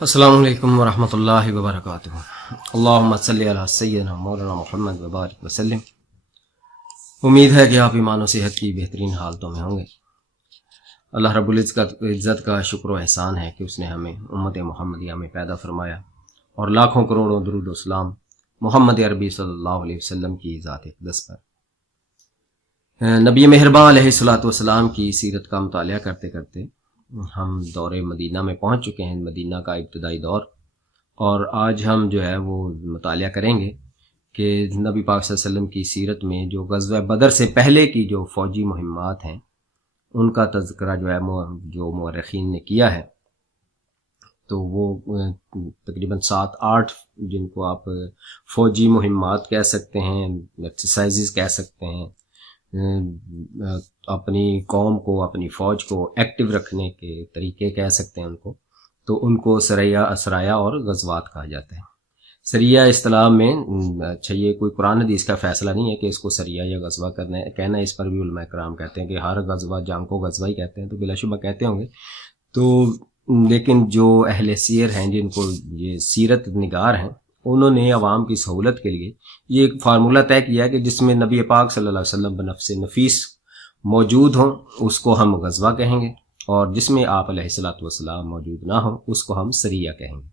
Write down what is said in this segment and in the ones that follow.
السلام علیکم ورحمۃ اللہ وبرکاتہ۔ اللہم صلی علی سیدنا مولانا محمد وبارک وسلم۔ امید ہے کہ آپ ایمان و صحت کی بہترین حالتوں میں ہوں گے۔ اللہ رب العزت کا شکر و احسان ہے کہ اس نے ہمیں امت محمدیہ میں پیدا فرمایا اور لاکھوں کروڑوں درود و سلام محمد عربی صلی اللہ علیہ وسلم کی ذات اقدس پر۔ نبی مہربان علیہ الصلوۃ والسلام کی سیرت کا مطالعہ کرتے کرتے ہم دور مدینہ میں پہنچ چکے ہیں، مدینہ کا ابتدائی دور، اور آج ہم جو ہے وہ مطالعہ کریں گے کہ نبی پاک صلی اللہ علیہ وسلم کی سیرت میں جو غزوہ بدر سے پہلے کی جو فوجی مہمات ہیں ان کا تذکرہ جو ہے جو مورخین نے کیا ہے، تو وہ تقریباً 7-8 جن کو آپ فوجی مہمات کہہ سکتے ہیں، ایکسرسائزز کہہ سکتے ہیں، اپنی قوم کو، اپنی فوج کو ایکٹیو رکھنے کے طریقے کہہ سکتے ہیں ان کو، تو ان کو سریہ، اسرایہ اور غزوات کہا جاتا ہے۔ سریہ اصطلاح میں اچھا یہ کوئی قرآن حدیث کا فیصلہ نہیں ہے کہ اس کو سریہ یا غزوہ کہنا ہے، اس پر بھی علماء کرام کہتے ہیں کہ ہر غزوہ جنگ کو غزوہ ہی کہتے ہیں، تو بلا شبہ کہتے ہوں گے، تو لیکن جو اہل سیر ہیں، جن کو یہ سیرت نگار ہیں، انہوں نے عوام کی سہولت کے لیے یہ ایک فارمولہ طے کیا کہ جس میں نبی پاک صلی اللہ علیہ وسلم بنفس نفیس موجود ہوں اس کو ہم غزوہ کہیں گے، اور جس میں آپ علیہ الصلوۃ والسلام موجود نہ ہوں اس کو ہم سریہ کہیں گے۔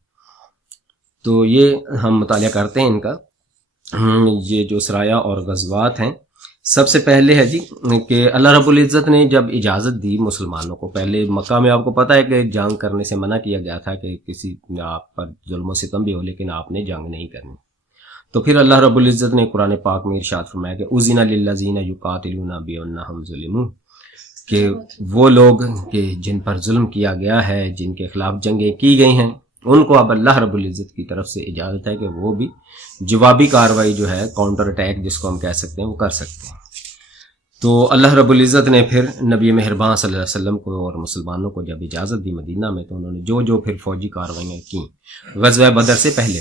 تو یہ ہم مطالعہ کرتے ہیں ان کا۔ یہ جو سرایہ اور غزوات ہیں، سب سے پہلے ہے جی کہ اللہ رب العزت نے جب اجازت دی مسلمانوں کو، پہلے مکہ میں آپ کو پتہ ہے کہ جنگ کرنے سے منع کیا گیا تھا کہ کسی آپ پر ظلم و ستم بھی ہو لیکن آپ نے جنگ نہیں کرنی، تو پھر اللہ رب العزت نے قرآن پاک میں ارشاد فرمایا کہ اذن للذین یقاتلون بانہم ظلموا، کہ وہ لوگ کہ جن پر ظلم کیا گیا ہے، جن کے خلاف جنگیں کی گئی ہیں، ان کو اب اللہ رب العزت کی طرف سے اجازت ہے کہ وہ بھی جوابی کارروائی جو ہے، کاؤنٹر اٹیک جس کو ہم کہہ سکتے ہیں، وہ کر سکتے ہیں۔ تو اللہ رب العزت نے پھر نبی مہربان صلی اللہ علیہ وسلم کو اور مسلمانوں کو جب اجازت دی مدینہ میں، تو انہوں نے جو پھر فوجی کارروائیاں کی غزوہ بدر سے پہلے،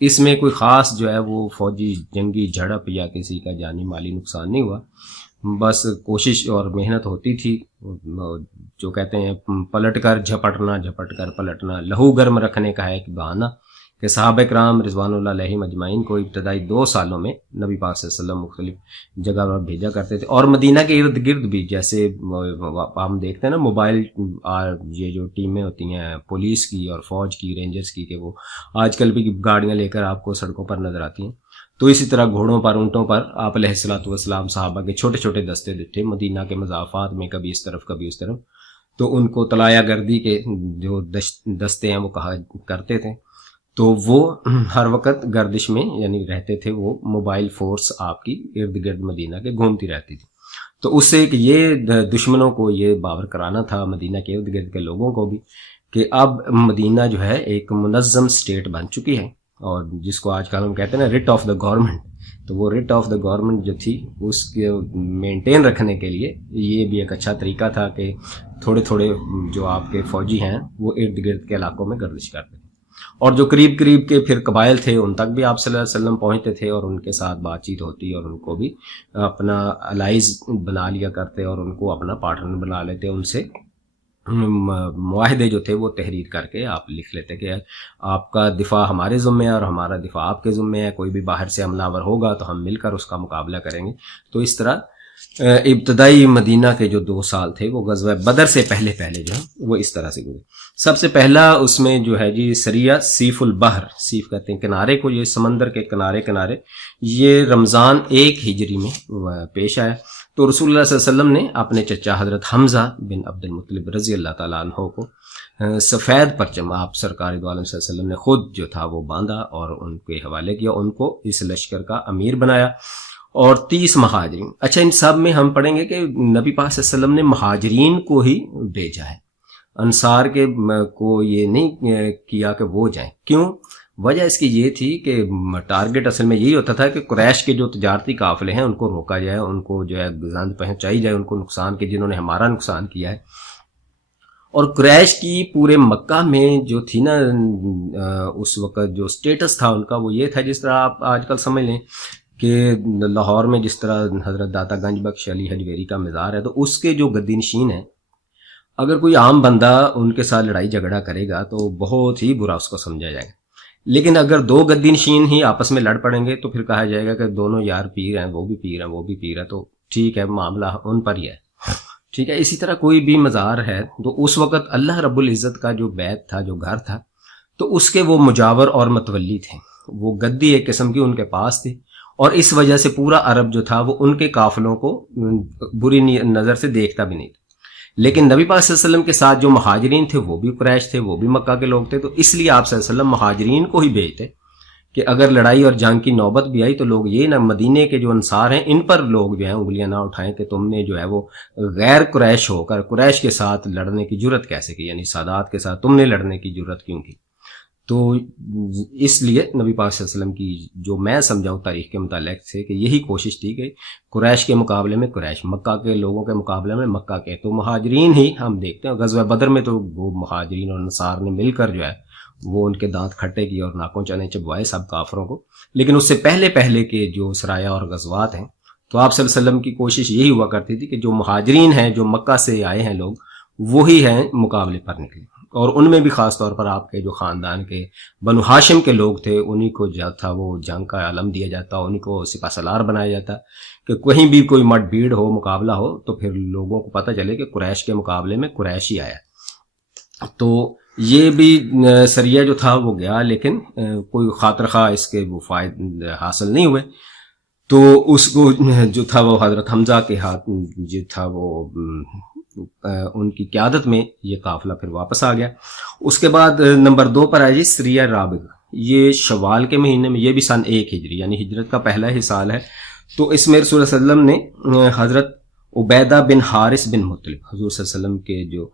اس میں کوئی خاص جو ہے وہ فوجی جنگی جھڑپ یا کسی کا جانی مالی نقصان نہیں ہوا، بس کوشش اور محنت ہوتی تھی، جو کہتے ہیں پلٹ کر جھپٹنا، جھپٹ کر پلٹنا، لہو گرم رکھنے کا ہے ایک بہانہ، کہ صحابہ کرام رضوان اللہ علیہم اجمعین کو ابتدائی 2 سالوں میں نبی پاک صلی اللہ علیہ وسلم مختلف جگہ پر بھیجا کرتے تھے، اور مدینہ کے ارد گرد بھی، جیسے ہم دیکھتے ہیں نا موبائل یہ جو ٹیمیں ہوتی ہیں پولیس کی اور فوج کی، رینجرز کی، کہ وہ آج کل بھی گاڑیاں لے کر آپ کو سڑکوں پر نظر آتی ہیں، تو اسی طرح گھوڑوں پر، اونٹوں پر آپ علیہ الصلوۃ والسلام صحابہ کے چھوٹے چھوٹے دستے تھے مدینہ کے مضافات میں، کبھی اس طرف کبھی اس طرف، تو ان کو طلایہ گردی کے جو دستے ہیں وہ کہا کرتے تھے، تو وہ ہر وقت گردش میں یعنی رہتے تھے، وہ موبائل فورس آپ کی ارد گرد مدینہ کے گھومتی رہتی تھی، تو اس سے یہ دشمنوں کو یہ باور کرانا تھا مدینہ کے ارد گرد کے لوگوں کو بھی کہ اب مدینہ جو ہے ایک منظم سٹیٹ بن چکی ہے، اور جس کو آج کل ہم کہتے ہیں نا رٹ آف دا گورنمنٹ، تو وہ رٹ آف دا گورنمنٹ جو تھی اس کے مینٹین رکھنے کے لیے یہ بھی ایک اچھا طریقہ تھا کہ تھوڑے تھوڑے جو آپ کے فوجی ہیں وہ ارد گرد کے علاقوں میں گردش کرتے تھے، اور جو قریب قریب کے پھر قبائل تھے ان تک بھی آپ صلی اللہ علیہ وسلم پہنچتے تھے، اور ان کے ساتھ بات چیت ہوتی اور ان کو بھی اپنا الائز بنا لیا کرتے اور ان کو اپنا پارٹنر بنا لیتے، ان سے معاہدے جو تھے وہ تحریر کر کے آپ لکھ لیتے کہ آپ کا دفاع ہمارے ذمہ ہے اور ہمارا دفاع آپ کے ذمہ ہے، کوئی بھی باہر سے حملہ آور ہوگا تو ہم مل کر اس کا مقابلہ کریں گے۔ تو اس طرح ابتدائی مدینہ کے جو 2 سال تھے وہ غزوہ بدر سے پہلے جو ہے وہ اس طرح سے گزرے۔ سب سے پہلا اس میں جو ہے جی سریہ سیف البحر، سیف کہتے ہیں کنارے کو، یہ سمندر کے کنارے، یہ رمضان 1 ہجری میں پیش آیا، تو رسول اللہ صلی اللہ علیہ وسلم نے اپنے چچا حضرت حمزہ بن عبد المطلب رضی اللہ تعالیٰ عنہ کو سفید پرچم آپ سرکار دو عالم صلی اللہ علیہ وسلم نے خود جو تھا وہ باندھا اور ان کے حوالے کیا، ان کو اس لشکر کا امیر بنایا، اور 30 مہاجرین۔ اچھا، ان سب میں ہم پڑھیں گے کہ نبی پاک صلی اللہ علیہ وسلم نے مہاجرین کو ہی بھیجا ہے، انصار کے کو یہ نہیں کیا کہ وہ جائیں۔ کیوں؟ وجہ اس کی یہ تھی کہ ٹارگٹ اصل میں یہی ہوتا تھا کہ قریش کے جو تجارتی قافلے ہیں ان کو روکا جائے، ان کو جو ہے گزند پہنچائی جائے، ان کو نقصان کے جنہوں نے ہمارا نقصان کیا ہے۔ اور قریش کی پورے مکہ میں جو تھی نا اس وقت جو سٹیٹس تھا ان کا، وہ یہ تھا جس طرح آپ آج کل سمجھ لیں کہ لاہور میں جس طرح حضرت داتا گنج بخش علی حجویری کا مزار ہے، تو اس کے جو گدی نشین ہیں اگر کوئی عام بندہ ان کے ساتھ لڑائی جھگڑا کرے گا تو بہت ہی برا اس کو سمجھا جائے گا، لیکن اگر دو گدی نشین ہی آپس میں لڑ پڑیں گے تو پھر کہا جائے گا کہ دونوں یار پیر ہیں، وہ بھی پیر ہیں وہ بھی پیر ہے، تو ٹھیک ہے معاملہ ان پر ہی ہے، ٹھیک ہے۔ اسی طرح کوئی بھی مزار ہے تو اس وقت اللہ رب العزت کا جو بیت تھا، جو گھر تھا، تو اس کے وہ مجاور اور متولی تھے، وہ گدی ایک قسم کی ان کے پاس تھی، اور اس وجہ سے پورا عرب جو تھا وہ ان کے قافلوں کو بری نظر سے دیکھتا بھی نہیں تھا۔ لیکن نبی پاک صلی اللہ علیہ وسلم کے ساتھ جو مہاجرین تھے وہ بھی قریش تھے، وہ بھی مکہ کے لوگ تھے، تو اس لیے آپ صلی اللہ علیہ وسلم مہاجرین کو ہی بھیجتے کہ اگر لڑائی اور جنگ کی نوبت بھی آئی تو لوگ یہ نہ، مدینے کے جو انصار ہیں ان پر لوگ جو ہیں انگلیاں نہ اٹھائیں کہ تم نے جو ہے وہ غیر قریش ہو کر قریش کے ساتھ لڑنے کی جرت کیسے کی، یعنی سادات کے ساتھ تم نے لڑنے کی جرت کیوں کی۔ تو اس لیے نبی پاک صلی اللہ علیہ وسلم کی جو میں سمجھاؤں تاریخ کے متعلق سے کہ یہی کوشش تھی کہ قریش کے مقابلے میں قریش، مکہ کے لوگوں کے مقابلے میں مکہ کے، تو مہاجرین ہی ہم دیکھتے ہیں غزوہ بدر میں تو وہ مہاجرین اور انصار نے مل کر جو ہے وہ ان کے دانت کھٹے کیے اور ناکوں چنے چبوائے سب کافروں کو، لیکن اس سے پہلے پہلے کے جو سرایہ اور غزوات ہیں تو آپ صلی اللہ علیہ وسلم کی کوشش یہی ہوا کرتی تھی کہ جو مہاجرین ہیں، جو مکہ سے آئے ہیں لوگ، وہی ہیں مقابلے پر نکلے، اور ان میں بھی خاص طور پر آپ کے جو خاندان کے بنو ہاشم کے لوگ تھے انہی کو جو تھا وہ جنگ کا علم دیا جاتا، انہی کو سپہ سالار بنایا جاتا کہ کہیں بھی کوئی مٹ بھیڑ ہو، مقابلہ ہو تو پھر لوگوں کو پتہ چلے کہ قریش کے مقابلے میں قریش ہی آیا۔ تو یہ بھی سریہ جو تھا وہ گیا، لیکن کوئی خاطر خواہ اس کے وہ فائد حاصل نہیں ہوئے، تو اس کو جو تھا وہ حضرت حمزہ کے ہاتھ جو تھا وہ ان کی قیادت میں یہ قافلہ پھر واپس آ گیا۔ اس کے بعد نمبر 2 پر آئے جی سریہ رابغ، یہ شوال کے مہینے میں، یہ بھی سن 1 ہجری یعنی ہجرت کا پہلا ہی سال ہے۔ تو اس میں رسول صلی اللہ علیہ وسلم نے حضرت عبیدہ بن حارث بن مطلب، حضور صلی اللہ علیہ وسلم کے جو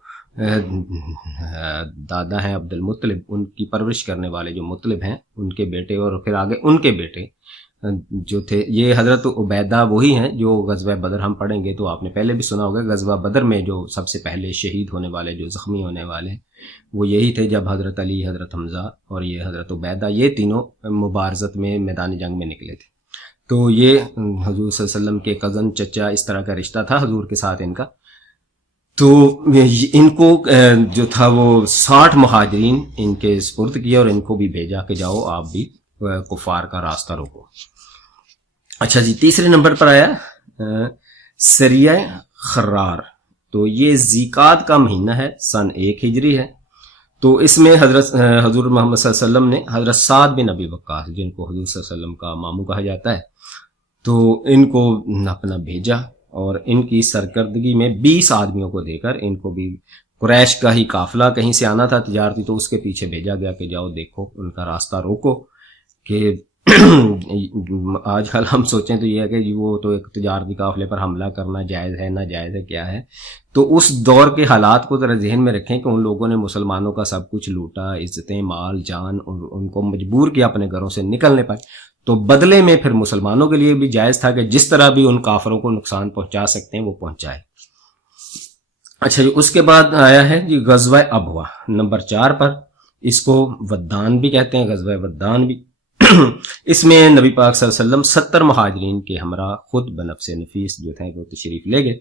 دادا ہیں عبد المطلب، ان کی پرورش کرنے والے جو مطلب ہیں ان کے بیٹے، اور پھر آگے ان کے بیٹے جو تھے، یہ حضرت عبیدہ وہی ہیں جو غزوہ بدر ہم پڑھیں گے تو آپ نے پہلے بھی سنا ہوگا، غزوہ بدر میں جو سب سے پہلے شہید ہونے والے، جو زخمی ہونے والے وہ یہی تھے، جب حضرت علی، حضرت حمزہ اور یہ حضرت عبیدہ یہ تینوں مبارزت میں میدان جنگ میں نکلے تھے۔ تو یہ حضور صلی اللہ علیہ وسلم کے کزن، چچا، اس طرح کا رشتہ تھا حضور کے ساتھ ان کا۔ تو ان کو جو تھا وہ 60 مہاجرین ان کے سپرد کیا اور ان کو بھی بھیجا کہ جاؤ آپ بھی کفار کا راستہ روکو۔ اچھا جی، تیسرے نمبر پر آیا سریہ خرار، تو یہ ذیقعد کا مہینہ ہے، سن 1 ہجری ہے۔ تو اس میں حضور محمد صلی اللہ علیہ وسلم نے حضرت سعد بن ابی وقاص، جن کو حضور صلی اللہ علیہ وسلم کا ماموں کہا جاتا ہے، تو ان کو اپنا بھیجا، اور ان کی سرکردگی میں 20 آدمیوں کو دے کر ان کو بھی قریش کا ہی قافلہ کہیں سے آنا تھا تجارتی، تو اس کے پیچھے بھیجا گیا کہ جاؤ دیکھو ان کا راستہ روکو۔ کہ آج کل ہم سوچیں تو یہ ہے کہ وہ تو ایک تجارتی قافلے پر حملہ کرنا جائز ہے، ناجائز ہے، کیا ہے؟ تو اس دور کے حالات کو ذرا ذہن میں رکھیں کہ ان لوگوں نے مسلمانوں کا سب کچھ لوٹا، عزتیں، مال، جان، ان کو مجبور کیا اپنے گھروں سے نکلنے پر، تو بدلے میں پھر مسلمانوں کے لیے بھی جائز تھا کہ جس طرح بھی ان کافروں کو نقصان پہنچا سکتے ہیں وہ پہنچائے۔ اچھا جی، اس کے بعد آیا ہے جی غزوہ ابوا نمبر 4 پر، اس کو ودان بھی کہتے ہیں، غزوہ ودان بھی۔ اس میں نبی پاک صلی اللہ علیہ وسلم 70 مہاجرین کے ہمراہ خود بنفس نفیس جو تھے وہ تشریف لے گئے،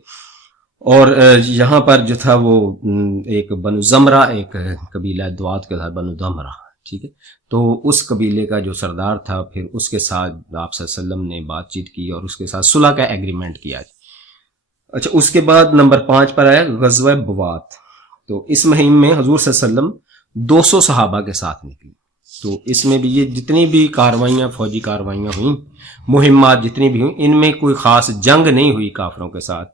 اور یہاں پر جو تھا وہ ایک بنو زمرہ، ایک قبیلہ دوات کے تھا بنو دمرہ، ٹھیک ہے، تو اس قبیلے کا جو سردار تھا پھر اس کے ساتھ آپ صلی اللہ علیہ وسلم نے بات چیت کی اور اس کے ساتھ صلح کا ایگریمنٹ کیا۔ اچھا، اس کے بعد نمبر 5 پر آیا غزوہ بوات، تو اس مہم میں حضور صلی اللہ علیہ وسلم 200 صحابہ کے ساتھ نکلی۔ تو اس میں بھی یہ جتنی بھی کاروائیاں، فوجی کاروائیاں ہوئیں، مہمات جتنی بھی ہوئیں، ان میں کوئی خاص جنگ نہیں ہوئی کافروں کے ساتھ۔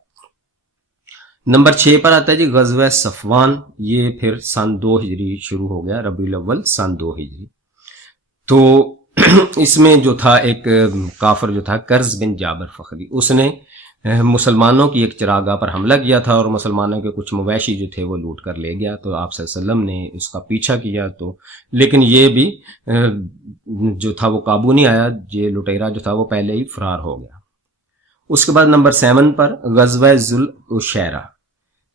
نمبر 6 پر آتا ہے جی غزوہ صفوان، یہ پھر سن 2 ہجری شروع ہو گیا، ربیع الاول سن 2 ہجری۔ تو اس میں جو تھا ایک کافر جو تھا کرز بن جابر فخری، اس نے مسلمانوں کی ایک چراگاہ پر حملہ کیا تھا اور مسلمانوں کے کچھ مویشی جو تھے وہ لوٹ کر لے گیا، تو آپ صلی اللہ علیہ وسلم نے اس کا پیچھا کیا، تو لیکن یہ بھی جو تھا وہ قابو نہیں آیا، یہ لٹیرا جو تھا وہ پہلے ہی فرار ہو گیا۔ اس کے بعد نمبر 7 پر غزوہ ذوالعشیرہ،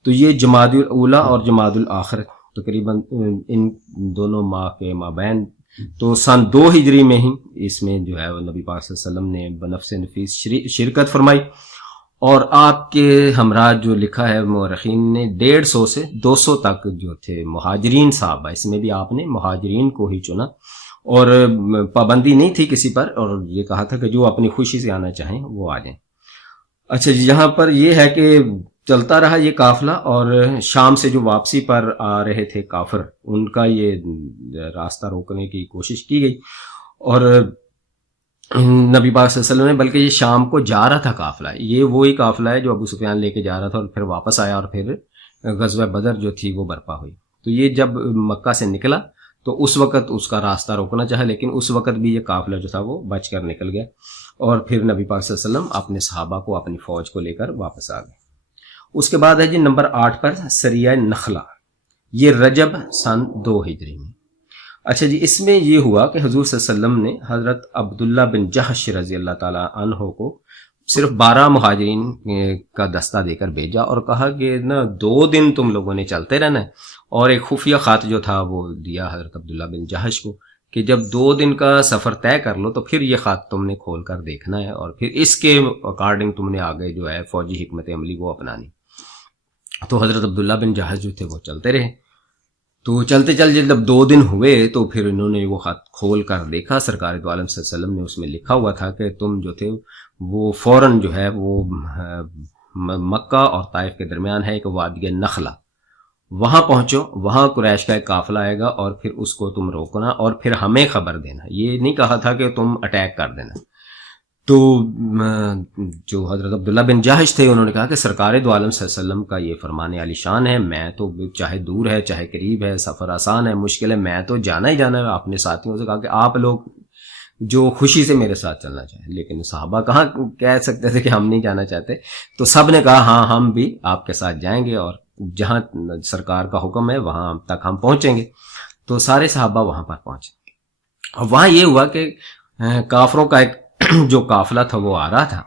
تو یہ جمادی الاولیٰ اور جمادی الاخر تقریباً ان دونوں ماہ کے مابین، تو سن 2 ہجری میں ہی اس میں جو ہے وہ نبی پاک صلی اللہ علیہ وسلم نے بنفس نفیس شرکت فرمائی، اور آپ کے ہمراہ جو لکھا ہے مورخین نے 150 سے 200 تک جو تھے مہاجرین صحابہ، اس میں بھی آپ نے مہاجرین کو ہی چنا، اور پابندی نہیں تھی کسی پر، اور یہ کہا تھا کہ جو اپنی خوشی سے آنا چاہیں وہ آ جائیں۔ اچھا جی، یہاں پر یہ ہے کہ چلتا رہا یہ قافلہ، اور شام سے جو واپسی پر آ رہے تھے کافر، ان کا یہ راستہ روکنے کی کوشش کی گئی، اور نبی پاک صلی اللہ علیہ وسلم نے، بلکہ یہ شام کو جا رہا تھا قافلہ، یہ وہی قافلہ ہے جو ابو سفیان لے کے جا رہا تھا اور پھر واپس آیا، اور پھر غزوہ بدر جو تھی وہ برپا ہوئی۔ تو یہ جب مکہ سے نکلا تو اس وقت اس کا راستہ روکنا چاہا، لیکن اس وقت بھی یہ قافلہ جو تھا وہ بچ کر نکل گیا، اور پھر نبی پاک صلی اللہ علیہ وسلم اپنے صحابہ کو، اپنی فوج کو لے کر واپس آ گئے۔ اس کے بعد ہے جی نمبر 8 پر سریہ نخلہ، یہ رجب سن 2 ہجری میں۔ اچھا جی، اس میں یہ ہوا کہ حضور صلی اللہ علیہ وسلم نے حضرت عبداللہ بن جحش رضی اللہ تعالیٰ عنہ کو صرف 12 مہاجرین کا دستہ دے کر بھیجا، اور کہا کہ نا 2 دن تم لوگوں نے چلتے رہنا ہے، اور ایک خفیہ خط جو تھا وہ دیا حضرت عبداللہ بن جحش کو کہ جب 2 دن کا سفر طے کر لو تو پھر یہ خط تم نے کھول کر دیکھنا ہے، اور پھر اس کے اکارڈنگ تم نے آگے جو ہے فوجی حکمت عملی وہ اپنانی۔ تو حضرت عبداللہ بن جحش جو تھے وہ چلتے رہے، تو چلتے جب 2 دن ہوئے تو پھر انہوں نے وہ خط کھول کر دیکھا، سرکار دو عالم صلی اللہ علیہ وسلم نے اس میں لکھا ہوا تھا کہ تم جو تھے وہ فوراً جو ہے وہ مکہ اور طائف کے درمیان ہے ایک وادی نخلہ، وہاں پہنچو، وہاں قریش کا ایک قافلہ آئے گا، اور پھر اس کو تم روکنا اور پھر ہمیں خبر دینا۔ یہ نہیں کہا تھا کہ تم اٹیک کر دینا۔ تو جو حضرت عبداللہ بن جحش تھے انہوں نے کہا کہ سرکار دو عالم صلی اللہ علیہ وسلم کا یہ فرمان عالی شان ہے، میں تو چاہے دور ہے چاہے قریب ہے، سفر آسان ہے مشکل ہے، میں تو جانا ہی جانا ہے۔ اپنے ساتھیوں سے کہا کہ آپ لوگ جو خوشی سے میرے ساتھ چلنا چاہیں، لیکن صحابہ کہاں کہہ سکتے تھے کہ ہم نہیں جانا چاہتے، تو سب نے کہا ہاں ہم بھی آپ کے ساتھ جائیں گے، اور جہاں سرکار کا حکم ہے وہاں تک ہم پہنچیں گے۔ تو سارے صحابہ وہاں پر پہنچے، اور وہاں یہ ہوا کہ کافروں کا ایک جو قافلہ تھا وہ آ رہا تھا،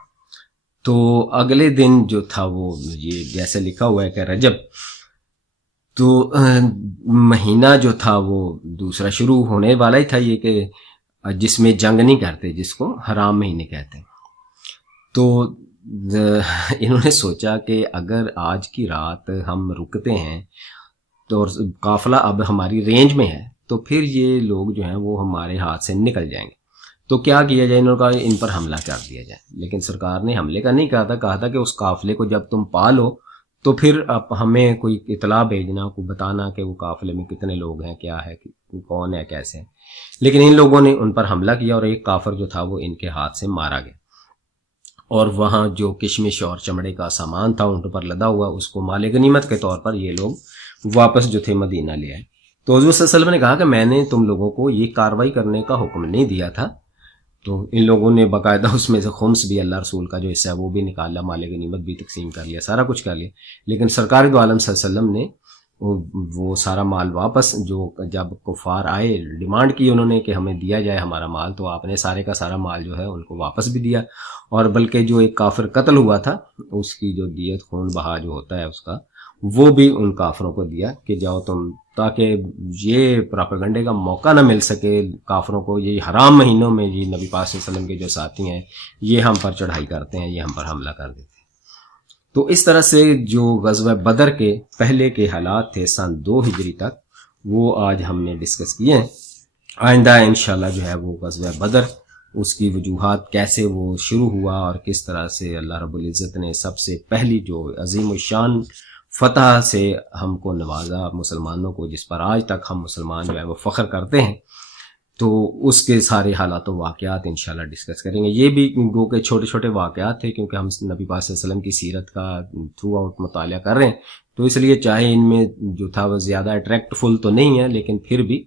تو اگلے دن جو تھا وہ یہ جیسے لکھا ہوا ہے کہ رجب، تو مہینہ جو تھا وہ دوسرا شروع ہونے والا ہی تھا، یہ کہ جس میں جنگ نہیں کرتے، جس کو حرام مہینے کہتے ہیں۔ تو انہوں نے سوچا کہ اگر آج کی رات ہم رکتے ہیں تو قافلہ اب ہماری رینج میں ہے، تو پھر یہ لوگ جو ہیں وہ ہمارے ہاتھ سے نکل جائیں گے، تو کیا کیا جائے؟ انہوں نے کہا ان پر حملہ کر دیا جائے، لیکن سرکار نے حملے کا نہیں کہا تھا کہ اس قافلے کو جب تم پالو تو پھر اب ہمیں کوئی اطلاع بھیجنا، کوئی بتانا کہ وہ قافلے میں کتنے لوگ ہیں، کیا ہے، کون ہے، کیسے ہیں۔ لیکن ان لوگوں نے ان پر حملہ کیا، اور ایک کافر جو تھا وہ ان کے ہاتھ سے مارا گیا، اور وہاں جو کشمش اور چمڑے کا سامان تھا ان پر لدا ہوا، اس کو مال غنیمت کے طور پر یہ لوگ واپس جو تھے مدینہ لے آئے۔ تو حضور صلی اللہ علیہ وسلم نے کہا کہ میں نے تم لوگوں کو یہ کاروائی کرنے کا حکم نہیں دیا تھا، تو ان لوگوں نے باقاعدہ اس میں سے خمس بھی، اللہ رسول کا جو حصہ ہے وہ بھی نکالا، مال غنیمت بھی تقسیم کر لیا، سارا کچھ کر لیا، لیکن سرکار دو عالم صلی اللہ علیہ وسلم نے وہ سارا مال واپس، جو جب کفار آئے ڈیمانڈ کی انہوں نے کہ ہمیں دیا جائے ہمارا مال، تو آپ نے سارے کا سارا مال جو ہے ان کو واپس بھی دیا، اور بلکہ جو ایک کافر قتل ہوا تھا اس کی جو دیت خون بہا جو ہوتا ہے اس کا، وہ بھی ان کافروں کو دیا کہ جاؤ تم، تاکہ یہ پراپیگنڈے کا موقع نہ مل سکے کافروں کو، یہ حرام مہینوں میں یہ نبی پاک صلی اللہ علیہ وسلم کے جو ساتھی ہیں یہ ہم پر چڑھائی کرتے ہیں، یہ ہم پر حملہ کر دیتے ہیں۔ تو اس طرح سے جو غزوہ بدر کے پہلے کے حالات تھے سن 2 ہجری تک، وہ آج ہم نے ڈسکس کیے ہیں۔ آئندہ انشاءاللہ جو ہے وہ غزوہ بدر، اس کی وجوہات کیسے وہ شروع ہوا، اور کس طرح سے اللہ رب العزت نے سب سے پہلی جو عظیم الشان فتح سے ہم کو نوازا مسلمانوں کو، جس پر آج تک ہم مسلمان جو ہے وہ فخر کرتے ہیں، تو اس کے سارے حالات و واقعات انشاءاللہ ڈسکس کریں گے۔ یہ بھی گو کہ چھوٹے چھوٹے واقعات تھے، کیونکہ ہم نبی پاک صلی اللہ علیہ وسلم کی سیرت کا تھرو آؤٹ مطالعہ کر رہے ہیں، تو اس لیے چاہے ان میں جو تھا وہ زیادہ اٹریکٹ فل تو نہیں ہے، لیکن پھر بھی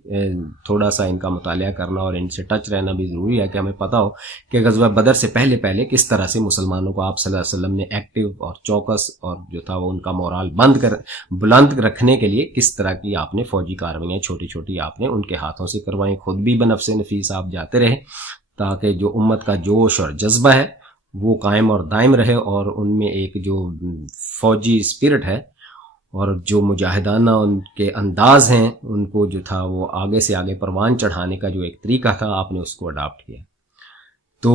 تھوڑا سا ان کا مطالعہ کرنا اور ان سے ٹچ رہنا بھی ضروری ہے کہ ہمیں پتہ ہو کہ غزوہ بدر سے پہلے کس طرح سے مسلمانوں کو آپ صلی اللہ علیہ وسلم نے ایکٹیو اور چوکس اور جو تھا وہ ان کا مورال بلند رکھنے کے لیے کس طرح کی آپ نے فوجی کاروائیاں چھوٹی چھوٹی آپ نے ان کے ہاتھوں سے کروائیں، خود بھی بنفس نفیس آپ جاتے رہے، تاکہ جو امت کا جوش اور جذبہ ہے وہ قائم اور دائم رہے، اور ان میں ایک جو فوجی اسپرٹ ہے اور جو مجاہدانہ ان کے انداز ہیں ان کو جو تھا وہ آگے سے آگے پروان چڑھانے کا جو ایک طریقہ تھا آپ نے اس کو اڈاپٹ کیا۔ تو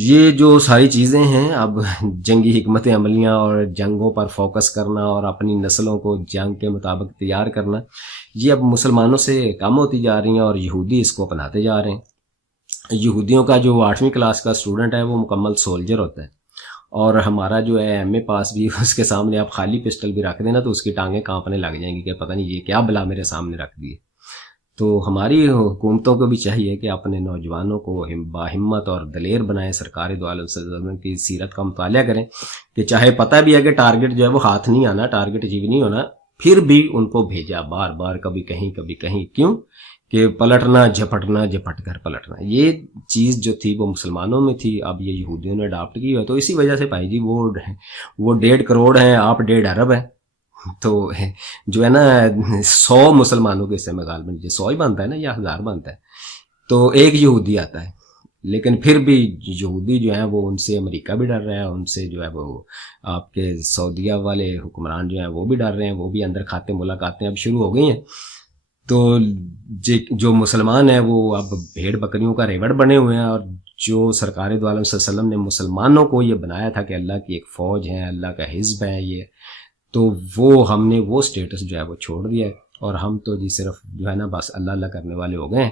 یہ جو ساری چیزیں ہیں، اب جنگی حکمت عملیاں اور جنگوں پر فوکس کرنا اور اپنی نسلوں کو جنگ کے مطابق تیار کرنا، یہ اب مسلمانوں سے کم ہوتی جا رہی ہیں اور یہودی اس کو اپناتے جا رہے ہیں۔ یہودیوں کا جو 8ویں کلاس کا اسٹوڈنٹ ہے وہ مکمل سولجر ہوتا ہے، اور ہمارا جو ہے ایم اے پاس بھی اس کے سامنے آپ خالی پسٹل بھی رکھ دینا تو اس کی ٹانگیں کانپنے لگ جائیں گی کہ پتہ نہیں یہ کیا بلا میرے سامنے رکھ دیے۔ تو ہماری حکومتوں کو بھی چاہیے کہ اپنے نوجوانوں کو باہمت اور دلیر بنائیں، سرکار دو عالم صلی اللہ علیہ وسلم کی سیرت کا مطالعہ کریں کہ چاہے پتہ بھی ہے کہ ٹارگٹ جو ہے وہ ہاتھ نہیں آنا، ٹارگٹ اچیو نہیں ہونا، پھر بھی ان کو بھیجا بار بار، کبھی کہیں، کیوں کہ پلٹنا جھپٹنا، جھپٹ کر پلٹنا، یہ چیز جو تھی وہ مسلمانوں میں تھی، اب یہ یہودیوں نے اڈاپٹ کی ہے۔ تو اسی وجہ سے بھائی جی وہ 1.5 کروڑ ہیں، آپ 1.5 ارب ہیں، تو جو ہے نا 100 مسلمانوں کے حصے میں غالباً 100 ہی بنتا ہے نا یا 1000 بنتا ہے، تو ایک یہودی آتا ہے، لیکن پھر بھی یہودی جو ہیں وہ ان سے امریکہ بھی ڈر رہا ہے، ان سے جو ہے وہ آپ کے سعودیہ والے حکمران جو ہیں وہ بھی ڈر رہے ہیں، وہ بھی اندر کھاتے ملاقاتیں اب شروع ہو گئی ہیں۔ تو جو مسلمان ہیں وہ اب بھیڑ بکریوں کا ریوڑ بنے ہوئے ہیں، اور جو سرکار دو عالم صلی اللہ علیہ وسلم نے مسلمانوں کو یہ بنایا تھا کہ اللہ کی ایک فوج ہے، اللہ کا حزب ہے یہ، تو وہ ہم نے وہ سٹیٹس جو ہے وہ چھوڑ دیا ہے، اور ہم تو جی صرف جو ہے نا بس اللہ اللہ کرنے والے ہو گئے ہیں۔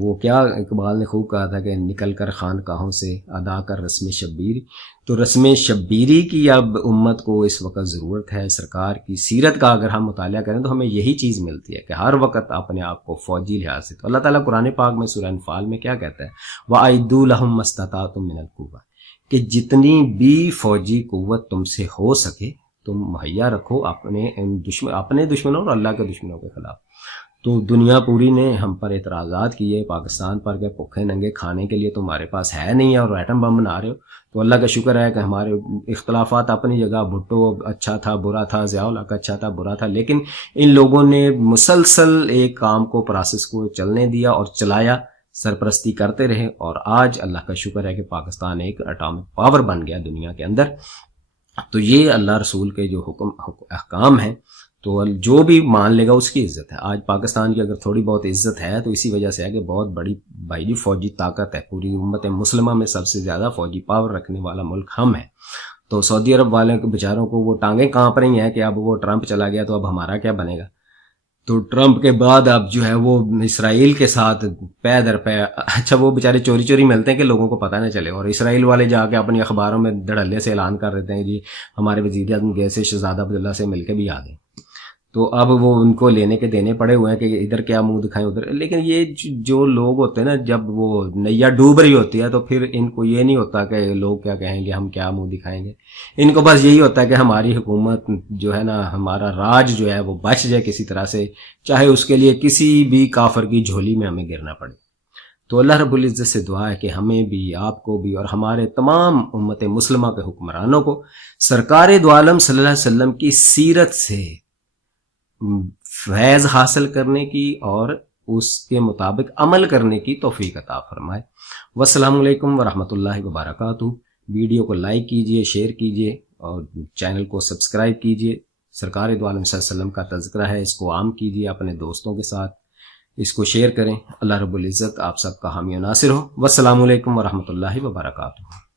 وہ کیا اقبال نے خوب کہا تھا کہ نکل کر خانقاہوں سے ادا کر رسم شبیری، تو رسم شبیری کی اب امت کو اس وقت ضرورت ہے۔ سرکار کی سیرت کا اگر ہم مطالعہ کریں تو ہمیں یہی چیز ملتی ہے کہ ہر وقت اپنے آپ کو فوجی لحاظ سے، تو اللہ تعالیٰ قرآن پاک میں سورہ انفال میں کیا کہتا ہے، وَأَعِدُّوا لَهُم مَّا اسْتَطَعْتُم مِّنَ الْقُوَّةِ، کہ جتنی بھی فوجی قوت تم سے ہو سکے تم مہیا رکھو اپنے دشمنوں اور اللہ کے دشمنوں کے خلاف۔ تو دنیا پوری نے ہم پر اعتراضات کیے، پاکستان پر کہ بھوکے ننگے کھانے کے لیے تمہارے پاس ہے نہیں ہے اور ایٹم بم بنا رہے ہو، تو اللہ کا شکر ہے کہ ہمارے اختلافات اپنی جگہ، بھٹو اچھا تھا برا تھا، ضیاء الحق اچھا تھا برا تھا، لیکن ان لوگوں نے مسلسل ایک کام کو، پروسیس کو چلنے دیا اور چلایا، سرپرستی کرتے رہے، اور آج اللہ کا شکر ہے کہ پاکستان ایک اٹامک پاور بن گیا دنیا کے اندر۔ تو یہ اللہ رسول کے جو احکام ہیں، تو جو بھی مان لے گا اس کی عزت ہے۔ آج پاکستان کی اگر تھوڑی بہت عزت ہے تو اسی وجہ سے ہے کہ بہت بڑی بھائی جی فوجی طاقت ہے، پوری امت مسلمہ میں سب سے زیادہ فوجی پاور رکھنے والا ملک ہم ہیں۔ تو سعودی عرب والے کے بیچاروں کو وہ ٹانگیں کانپ رہی ہیں کہ اب وہ ٹرمپ چلا گیا تو اب ہمارا کیا بنے گا۔ تو ٹرمپ کے بعد اب جو ہے وہ اسرائیل کے ساتھ پے در پے، اچھا وہ بیچارے چوری چوری ملتے ہیں کہ لوگوں کو پتہ نہ چلے، اور اسرائیل والے جا کے اپنی اخباروں میں دھڑلے سے اعلان کر دیتے ہیں جی ہمارے وزیر اعظم گئے سے شہزادہ عبداللہ سے مل کے بھی آ گئے۔ تو اب وہ ان کو لینے کے دینے پڑے ہوئے ہیں کہ ادھر کیا منہ دکھائیں ادھر، لیکن یہ جو لوگ ہوتے ہیں نا، جب وہ نیا ڈوب رہی ہوتی ہے تو پھر ان کو یہ نہیں ہوتا کہ لوگ کیا کہیں گے، ہم کیا منہ دکھائیں گے، ان کو بس یہی ہوتا ہے کہ ہماری حکومت جو ہے نا، ہمارا راج جو ہے وہ بچ جائے کسی طرح سے، چاہے اس کے لیے کسی بھی کافر کی جھولی میں ہمیں گرنا پڑے۔ تو اللہ رب العزت سے دعا ہے کہ ہمیں بھی، آپ کو بھی، اور ہمارے تمام امت مسلمہ کے حکمرانوں کو سرکار دو عالم صلی اللہ علیہ وسلم کی سیرت سے فیض حاصل کرنے کی اور اس کے مطابق عمل کرنے کی توفیق عطا فرمائے۔ والسلام علیکم ورحمۃ اللہ وبرکاتہ۔ ویڈیو کو لائک کیجئے، شیئر کیجئے اور چینل کو سبسکرائب کیجئے۔ سرکار دو عالم صلی اللہ علیہ وسلم کا تذکرہ ہے، اس کو عام کیجئے، اپنے دوستوں کے ساتھ اس کو شیئر کریں۔ اللہ رب العزت آپ سب کا حامی و ناصر ہو۔ والسلام علیکم ورحمۃ اللہ وبرکاتہ۔